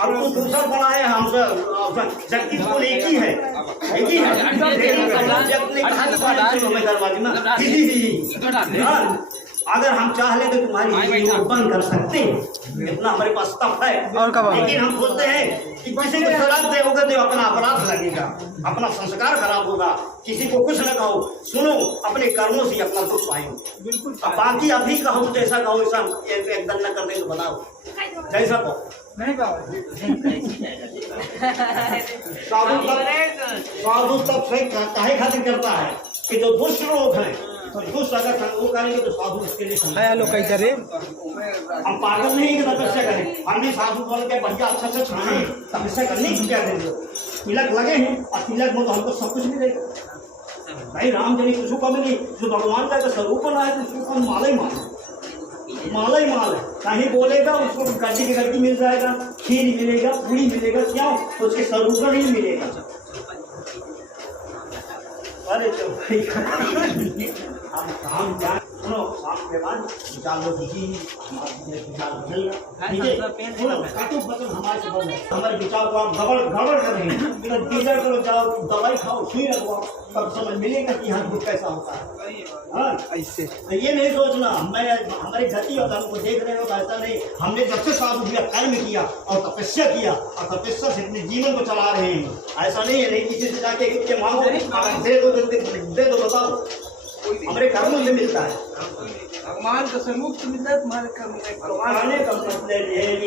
अब तो दूसरा बड़ा है हमसे, जबकि कोई एक ही है, एक ही है। अगर हम चाह ले तो तुम्हारी बंद कर सकते हैं, इतना हमारे पास तप है। लेकिन हम सोचते हैं कि किसी को शराब दोगे तो अपना अपराध लगेगा, अपना संस्कार खराब होगा। किसी को कुछ न कहो, सुनो, अपने कर्मों से अपना दुख पाएंगे। बिल्कुल। अब बाकी अभी कहो जैसा कहो वैसा एकदम न कर दे तो बताओ जैसा कहो। नहीं साधु तब सही काहे खातिर करता है कि जो दुष्ट लोग हैं, तो दुष्ट अगर संयोग करेंगे तो साधु उसके लिए हम पागल नहीं कि तपस्या करें। हम भी साधु बोल के बढ़िया अच्छा अच्छा छाने तपस्या करने की क्या देंगे। तिलक लगे हैं और तिलक में तो हमको सब कुछ मिलेगा। भाई राम जी ने कुछ कम नहीं, जो भगवान का स्वरूप बना है तो उसको माला ही माल है, माला ही माल है। कहीं बोलेगा उसको गड्डी की गड्डी मिल जाएगा, खीर मिलेगा, पूरी मिलेगा, क्यों तो उसके स्वरूप नहीं मिलेगा। अरे हम काम जान सुनो, शाम के बाद जान लो ठीक है। हमारे विचार को आप गड़बड़ कर रहे हैं, टीचर करो, जाओ दवाई खाओ, सुई लगवाओ, तब समझ मिलेगा कि यहाँ दुख कैसा होता है। ऐसे ये नहीं सोचना हमारी गति और हमको देख रहे हो, ऐसा नहीं। हमने जब से साधु किया, कर्म किया और तपस्या किया और तपस्या से अपने जीवन को चला रहे हैं। ऐसा नहीं है नहीं किसी से जाके मांगो दे दो बताओ, हमारे कर्मों से मिलता है। भगवान का स्वरूप से मिलता है तुम्हारे कर्म में।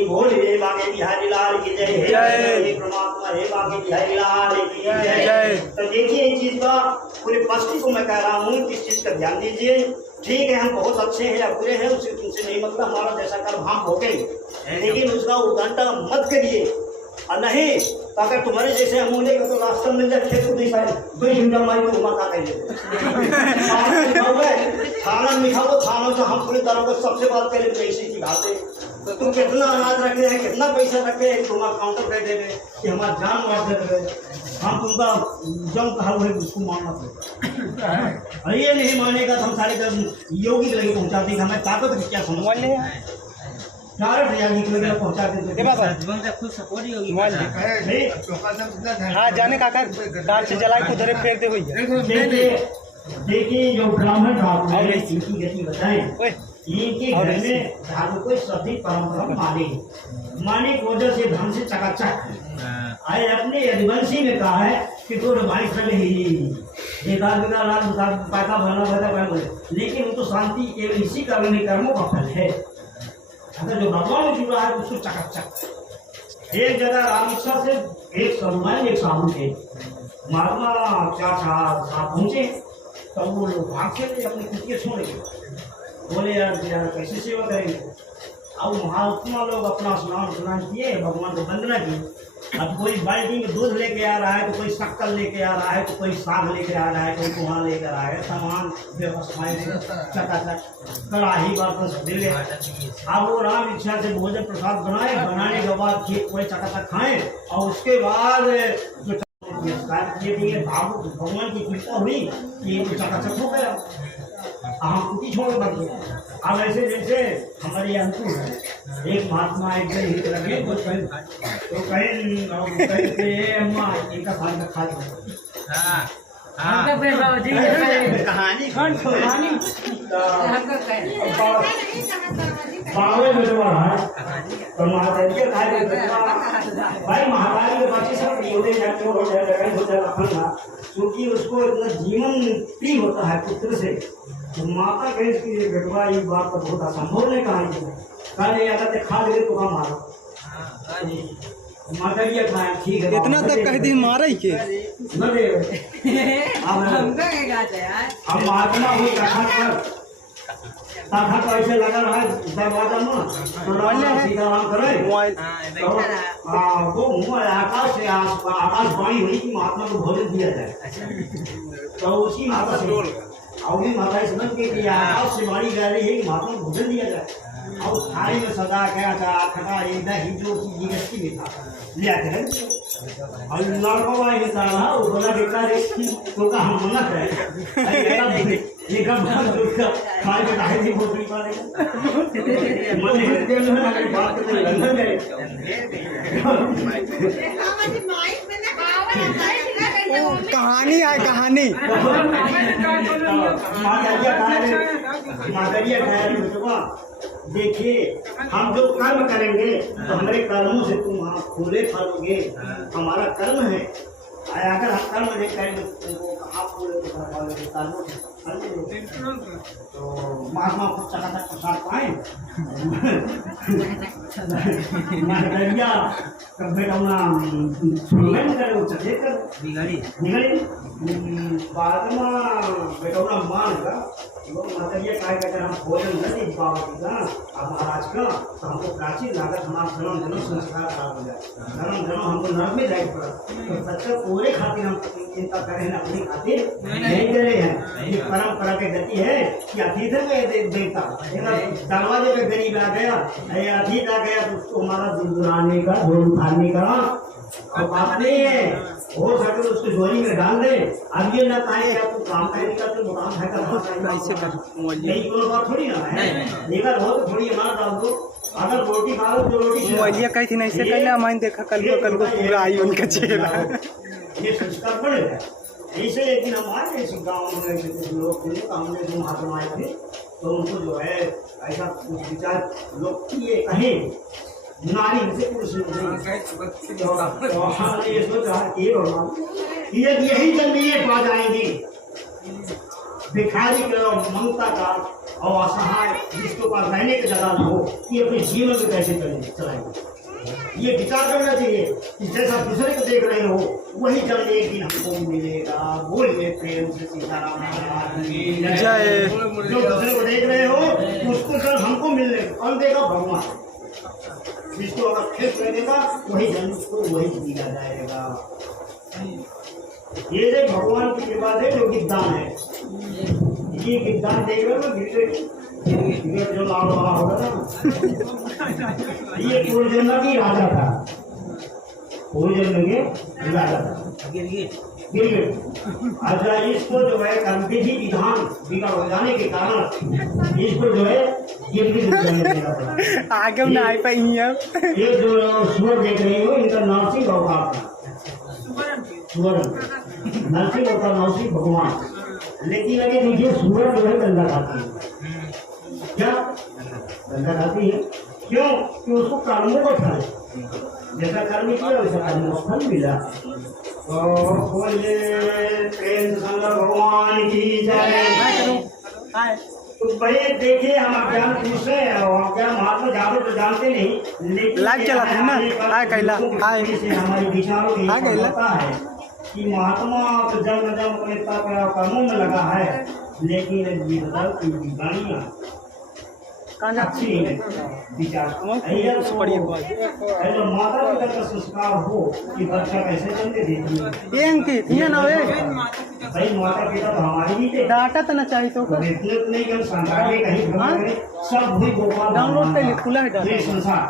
भोले बागे बिहारी लाल की जय, हे परमात्मा हे बागे बिहारी लाल की जय। तो देखिए इस चीज का पूरे बस्ती को मैं कह रहा हूँ, इस चीज का ध्यान दीजिए। ठीक है, हम बहुत अच्छे हैं या बुरे हैं उससे तुमसे नहीं मतलब, हमारा जैसा कर्म हम हो गए, लेकिन उसका उद्घाटन मत करिए। और नहीं अगर तुम्हारे जैसे हम होने का तो रास्ता मिल जाए, खेत को दिशा दो हिंदा मारी को घुमा का थाना मिठाओ, थाना से हम पूरे तरह को सबसे बात करें पैसे की बात है। तो तुम कितना अनाज रखे हैं, कितना पैसा रखे हैं, तुम काउंटर कर देंगे कि हमारा जान मार देते, हम तुमका जम कहा हुआ है उसको मानना पड़ेगा। ये नहीं मानेगा तो हम सारे योगी के लगे पहुँचाते हैं। हमें ताकत की क्या समझ ले पहुँचा देते। हाँ जाने का दाल से जलाई को धरे फेर दे हुई। देखिए जो ब्राह्मण गति बताएं, इनके घर में धार्मिक कोई सभी परंपरा माने की वजह से धन से चकाचक आए। अपने यदुवंशी में कहा है कि दो भाई सगे ही एक आदमी का रात पैसा भरना बोले, लेकिन वो तो शांति केवल इसी कर्मों का फल है। अगर जो भगवान में जुड़ा है उसको चकाचक। एक जगह राम इच्छा से एक सलमान एक साधु थे, महात्मा साथ पहुंचे तो वो लोग भाग से अपनी कुटिया छोड़ गए। बोले यार कैसे सेवा करेंगे। अब महात्मा लोग अपना स्नान किए, भगवान को वंदना की। अब कोई बाल्टी में दूध लेके आ रहा है, तो कोई शक्कर लेके आ रहा है, तो कोई साग लेके आ रहा है, कोई कुआं लेकर आ है, सामान व्यवस्थाएं चकाचक कड़ाही बर्तन सब दे। अब वो राम इच्छा से भोजन प्रसाद बनाने के बाद खीर कोई चकाचक खाएं और उसके बाद जो भगवान की कृपा हुई कि ये चकाचक हो गया, हम कुटी छोड़ बन गए। अब ऐसे जैसे हमारे यहाँ है एक महात्मा एक दिन हित लगे तो कहीं अम्मा इनका खान का खा कहानी बावे में जो है तो महादेव भाई महाराज के बच्चे सब होते जाते हो जाएगा, क्योंकि उसको इतना जीवन प्रिय होता है पुत्र से। तो माता गैस की बेटवा ये बात तो बहुत असंभव नहीं कहा कल अगर खा ले तो हम मारो माता ये खाए ठीक है इतना तक कह दी मारे के हम महात्मा हो ताखा तो ऐसे लगा रहा है दरवाजा में तो सीताराम करे वो आकाश से आकाशवाणी हुई कि महात्मा को भोजन दिया जाए। तो उसी माता से माता समझ के आकाश से वाणी जा रही है कि महात्मा को भोजन दिया जाए। और थाली में सजा के अचार खटा ये दही जो चीज गस्ती में था ले आते हैं और लड़कों का ये साला वो बोला बेटा रेस्की तो का हम मना करे ये कब दूसरा खाए के ढाई दिन बोतल पाले मन है देर में ना बात करते अंदर गए कहानी है कहानी। मादरिया देखिए हम जो कर्म करेंगे तो हमारे कर्मों से तुम फूले फलोगे, हमारा कर्म है। अगर हम कर्म नहीं करेंगे तुमको कहाँ फूले तो महात्मा को चकाचक प्रसाद पाए मादरिया कब बेटा सुनने करे वो चले कर निगड़ी बाद में बेटा मान का लोग मादरिया काय कहते हैं हम भोजन नहीं पाओगे ना अब महाराज का तो हमको प्राचीन लागत हमारा जन्म जन्म संस्कार खराब हो जाए, जन्म जन्म हमको नरक में जाए पड़ा तो बच्चे पूरे खातिर हम चिंता करें ना अपनी खातिर नहीं करे हैं। ये परंपरा की गति है कि अतीत में देवता दरवाजे पे गरीब आ गया अतीत आ गया तो उसको हमारा दुराने का ढोल उठाने का और बात नहीं है, हो सके तो उसको झोली में डाल दे। अब ये ना कहे क्या तू काम करेगा तो काम है नहीं कोई बात थोड़ी ना है, लेकर हो तो थोड़ी ना डाल दो। अगर रोटी खा लो तो रोटी मोलिया कही थी ऐसे कहले मैंने देखा कल को पूरा आई उनका चेहरा ये संस्कार पड़ेगा ऐसे। लेकिन हमारे ऐसे गाँव में ऐसे कुछ लोग थे हमने जो महात्मा आए थे तो उनको जो है ऐसा कुछ विचार लोग ये कहे नारी से पुरुष ये सोच रहा है यही जमीने पा जाएंगी भिखारी का ममता का और असहाय जिसके पास रहने की जगह न हो कि अपने जीवन को कैसे चलाएंगे। ये विचार करना चाहिए कि जैसा दूसरे को देख रहे हो वही जल एक दिन हमको मिलेगा। बोलिए प्रेम से सीताराम जय। जो दूसरे को देख रहे हो उसको जल हमको मिलने कौन देगा? भगवान। जिसको अगर खेत लगेगा वही जल उसको वही दिया जाएगा। ये जो भगवान की कृपा से जो विद्वान है ये विद्वान देख रहे हो जो लाल वाला होगा ना ये पूर्व जन्म की राजा था, पूर्व जन्म के राजा था गिरगिट। अच्छा इसको जो है विधि विधान बिगड़ हो जाने के कारण इसको जो है आगे ना आ पाई है। ये जो सूरज देख रही हो इनका नरसिंह अवतार था, सूरज नरसिंह अवतार नरसिंह भगवान। लेकिन अगर देखिए सूरज जो है गंगा खाती है, क्या गंगा खाती है? क्यों कि उसको कर्मों को फल जैसा कर्म किया वैसा कर्मों को फल मिला। तो बोले प्रेम संग भगवान की जय। तो भाई देखिए हम अज्ञान पुरुष है और अज्ञान महात्मा जागरूक तो जानते नहीं, लेकिन लाइव चलाते हैं ना हमारे विचारों की होता है कि महात्मा तो जन्म जन्म अपने कर्मों में लगा है, लेकिन अच्छी विचार माता पिता का संस्कार हो कि बच्चा कैसे चलते देखिए ये अंकित ये ना भाई माता पिता तो हमारी भी थे, डाटा तो ना चाहिए तो इतने नहीं कि संसार कहीं सब भी गोपाल डाउनलोड पे खुला है ये संसार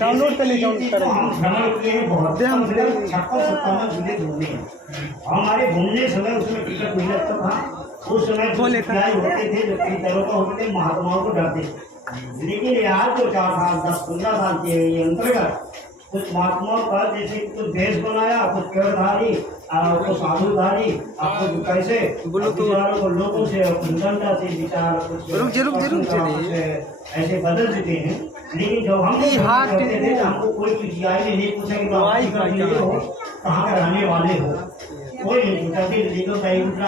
डाउनलोड पे ले जाओ हम भ्रमण किए हैं बहुत 56-57 जिले घूमे हैं। हमारे घूमने समय उसमें टिकट नहीं लगता था, उस समय होते थे जो दरों का होते थे महात्माओं को डरते थे। लेकिन आज जो 4 साल 10-15 साल के अंतर्गत कुछ महात्माओं का जैसे कुछ देश बनाया, कुछ पेड़धारी कुछ साधुधारी आपको कैसे विचारों को लोगों से निकलता से विचार ऐसे बदल देते हैं। लेकिन जब हम करते थे तो हमको कोई चिट्ठियाई नहीं पूछा कि हो कहाँ के रहने वाले हो, कोई नहीं पूछा। दिल्ली का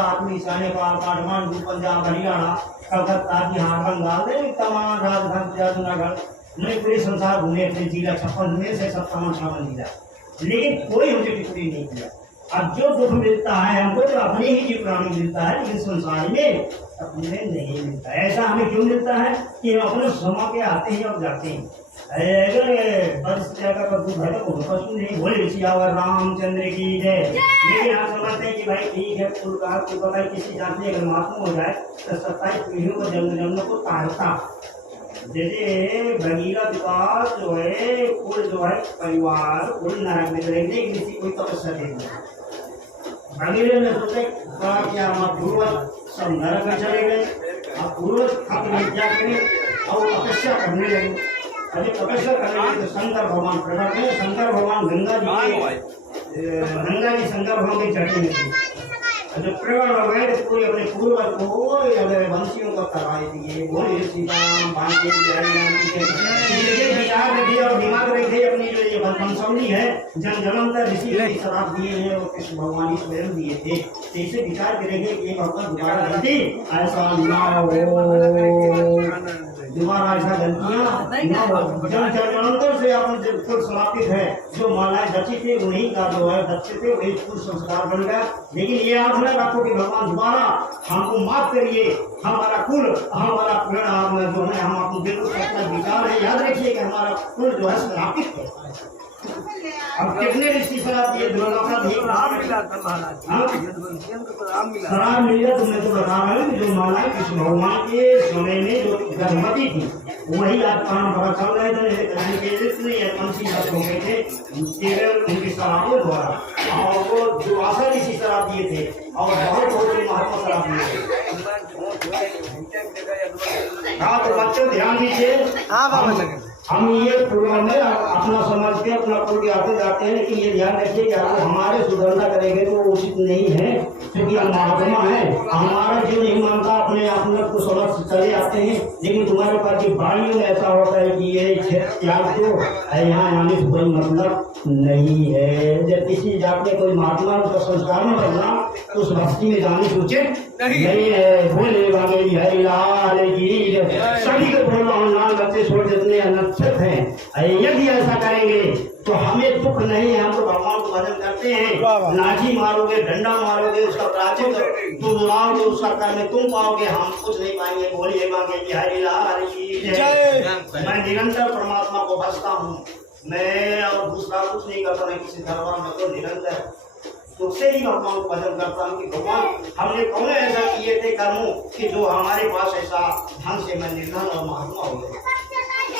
आदमी ईशान्य काठमांडू पंजाब हरियाणा कलकत्ता बिहार बंगाल तमाम राजधानी जूनागढ़ मैंने पूरे संसार घूमे अपने जिला 56 में से 57 जिला, लेकिन कोई हमसे टिप्पणी नहीं किया। अब जो दुख मिलता है हमको तो अपने ही जीव प्राणी मिलता है, लेकिन संसार में अपने नहीं मिलता। ऐसा हमें क्यों मिलता है कि हम अपने समा के आते हैं और जाते हैं। अगर बस जगह पर दुख है तो पशु नहीं बोले सियावर रामचंद्र की जय। लेकिन आप समझते हैं कि भाई ठीक है फुलकार को भाई किसी जाति अगर महात्मा हो जाए तो 27 पीढ़ियों को जन्म को तारता जैसे भगीरथ का जो है कुल जो है परिवार कुल नरक में रहेंगे, किसी कोई तपस्या नहीं। भगीरथ ने सोचे क्या हम पूर्वज सब नरक में चले गए, अब पूर्वज खत्म क्या करें और तपस्या करने लगे। अरे तपस्या करने लगे तो शंकर भगवान प्रकट हुए। शंकर भगवान गंगा जी शंकर भगवान के चढ़े में थे। जब प्रकट हो गए तो पूरे अपने पूर्वज को वंशियों को कराए दिए, बोले सीताराम भांजे विचार रखिए और दिमाग रखिए। अपनी जो ये वंशावली है जन जन्मांतर ऋषि ने शराब दिए हैं और कृष्ण भगवान ही स्वयं दिए थे। तो इसे विचार करेंगे कि एक भगवान दोबारा गलती ऐसा ना हो, दोबारा ऐसा गलतियां ना हो। जन जन्मांतर से अपन जब खुद समापित है, जो मालाएं दक्षित थे उन्हीं का जो है दक्षित थे वही कुछ संस्कार बन गया। लेकिन ये आप न रखो कि भगवान दोबारा हमको माफ करिए, हमारा कुल हमारा पुराण जो है हम अपने बिल्कुल सच्चा विचार है। याद रखिए कि हमारा कुल जो है स्थापित है। अब कितने ऋषि शराब दिए, राम मिला था महाराज, राम मिला। शराब मिला तो मैं तो बता रहा हूँ जो मालाएं कृष्ण भगवान के समय में जो गर्भवती थी वही आज काम बड़ा चल रहे थे। हो गए थे केवल उनकी शराबों द्वारा, और वो जो आशा ऋषि शराब दिए थे और बहुत महात्मा शराब दिए थे। हाँ तो बच्चों ध्यान दीजिए। हाँ बाबा, हम ये प्रोग्राम में अपना समझ के अपना खुल के आते जाते हैं, लेकिन ये ध्यान रखिए कि आपको हमारे सुधरना करेंगे तो उचित नहीं है, क्योंकि हम महात्मा है। हमारा जो नहीं मानता अपने आप में को समझ चले आते हैं, लेकिन तुम्हारे पास की वाणी में ऐसा होता है कि ये त्याग दो, यहाँ आने से कोई मतलब नहीं है। जब किसी जात में कोई महात्मा उसका संस्कार में करना तो उस भक्ति में जाने से उचित नहीं है। बोले बाबेली हरि लाल की सभी को बोलो लाल बच्चे छोड़ जितने अनक्षत हैं, यदि ऐसा करेंगे तो हमें दुख नहीं है। हम तो भगवान को भजन करते हैं। लाठी मारोगे, डंडा मारोगे, उसका प्राचित तुम लाओगे, उसका कर्म तुम पाओगे, हम कुछ नहीं पाएंगे। बोलिए बाबेली हरि लाल की जय। मैं निरंतर परमात्मा को भजता हूँ, मैं और दूसरा कुछ नहीं करता, मैं किसी दरबार में तो निरंतर तो से ही भगवान को भजन करता हूँ कि भगवान हमने कौन ऐसा किए थे कर्मों कि जो हमारे पास ऐसा ढंग से मैं निर्धन और महात्मा हो गया।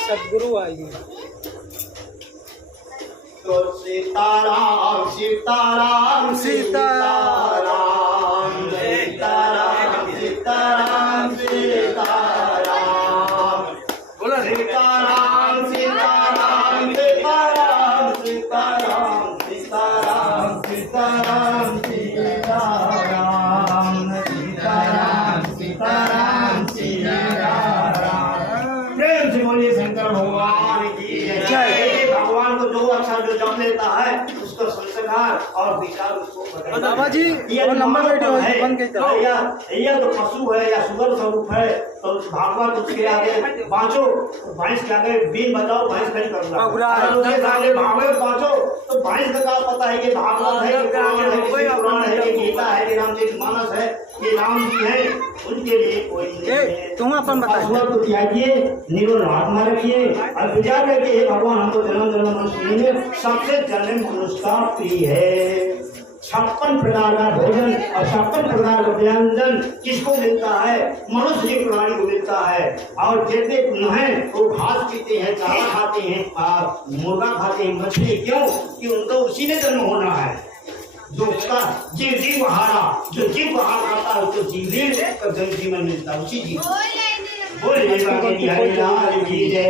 सदगुरु आएगी तो सीताराम सीताराम सीताराम सीताराम सीताराम सीताराम बोला सीताराम सीताराम सीताराम सीताराम सीताराम सीताराम सीताराम सीताराम सीताराम। प्रेम से बोलिए शंकर भगवान की जय। भगवान को जो अच्छा जो जम लेता है उसका संस्कार और विचार उसको बाबा जी वो लंबा वीडियो बन गई या तो पशु है या सुगर स्वरूप है तो भागवत उसके आगे बाँचो, भैंस के आगे बीन बजाओ, भैंस खड़ी करूंगा। आगे भागवत बाँचो तो भैंस का क्या पता है कि भागवत है कि पुराण है कि गीता है कि रामचरितमानस है कि राम जी है, उनके लिए कोई नहीं। तुम अपन बताइए को त्यागिए, निर्मल आत्मा रखिए और विचार करके हे भगवान हमको जन्म जन्म मनुष्य में सबसे जन्म मनुष्य का प्रिय है। 56 प्रकार का भोजन और 56 प्रकार का व्यंजन किसको मिलता है? मनुष्य की प्राणी को मिलता है। और जितने है वो घास पीते हैं, चारा खाते हैं, मुर्गा खाते हैं, मछली, क्यों कि उनको उसी में जन्म होना है। जो उसका जीव हारा, जो जीव हार खाता है उसको जीवन मिलता है, उसी जीव।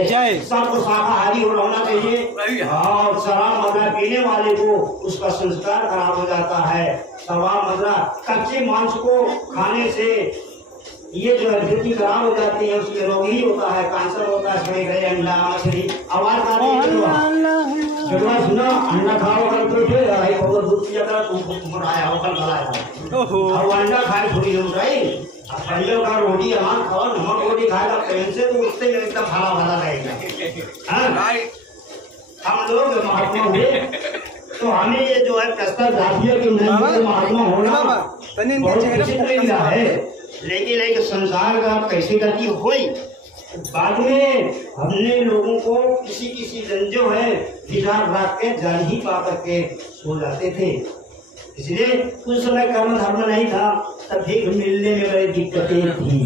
जय। सबको शाकाहारी होना चाहिए और शराब मदरा पीने वाले को उसका संस्कार खराब हो जाता है। शराब मदरा कच्चे मांस को खाने से ये जो स्थिति खराब हो जाती है, उसके रोग ही होता है, कैंसर होता है, सड़े गए अंडा मछली। आवाज आती है जगवा सुना अंडा खाओ कल तो फिर आई होगा दूध पिया कर तुम आया हो कल खलाया और अंडा खाए थोड़ी देर रही। अब परियों का रोटी हमारा खाओ, नमक रोटी खाएगा प्रेम से तो उससे एकदम भला भला रहेगा। हम लोग महात्मा हुए तो हमें ये जो है प्रस्ताव जातियों की महात्मा होना बहुत उचित नहीं मिला है। लेकिन एक संसार का कैसे गति हुई बाद में हमने लोगों को किसी किसी दिन जो है विचार रख के जल ही पा करके सो जाते थे। इसलिए उस समय कर्म धर्म नहीं था, तब भीख मिलने में बड़ी दिक्कतें थी।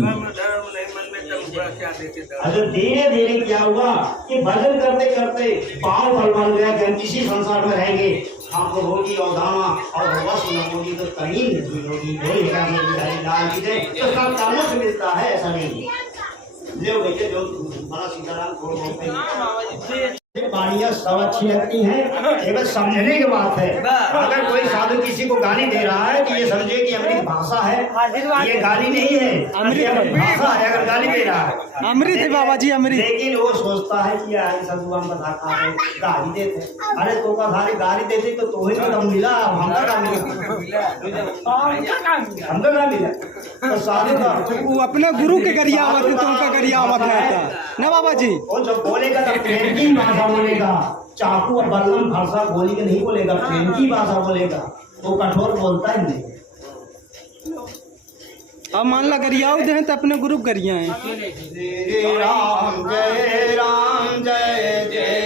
क्या देखे अच्छा धीरे धीरे क्या हुआ कि भजन करते करते पाँव बल बन गया कि हम किसी संसार में रहेंगे, हमको रोटी और दाना और वस्त्र न होगी तो कहीं नहीं होगी, वही लाल चीजें तो सब कर्मों से मिलता है, ऐसा नहीं ले बेटे जो बड़ा सीताराम थोड़ा वाणियाँ सब अच्छी लगती हैं, केवल समझने की बात है। अगर कोई साधु किसी को गाली दे रहा है तो ये समझे कि अमृत भाषा है, ये गाली नहीं है, अमृत भाषा है। अगर गाली दे रहा है अमृत है बाबा जी, अमृत। लेकिन वो सोचता है कि यार साधु हम कथा खा रहे गाली देते, अरे तो का सारी गाली देते तो तुम्हें तो दम मिला, हमका का मिला, हमका का मिला। तो साधु का वो अपने गुरु के गरिया आवत है, तुमका गरिया आवत है ना बाबा जी। वो जब बोलेगा तो प्रेम की भाषा बोलेगा, चाकू और बलम भाषा गोली के नहीं बोलेगा, प्रेम की भाषा बोलेगा, वो कठोर बोलता ही नहीं। अब मान ला गरियाओ दे तो अपने गुरु गरिया है। राम जय जय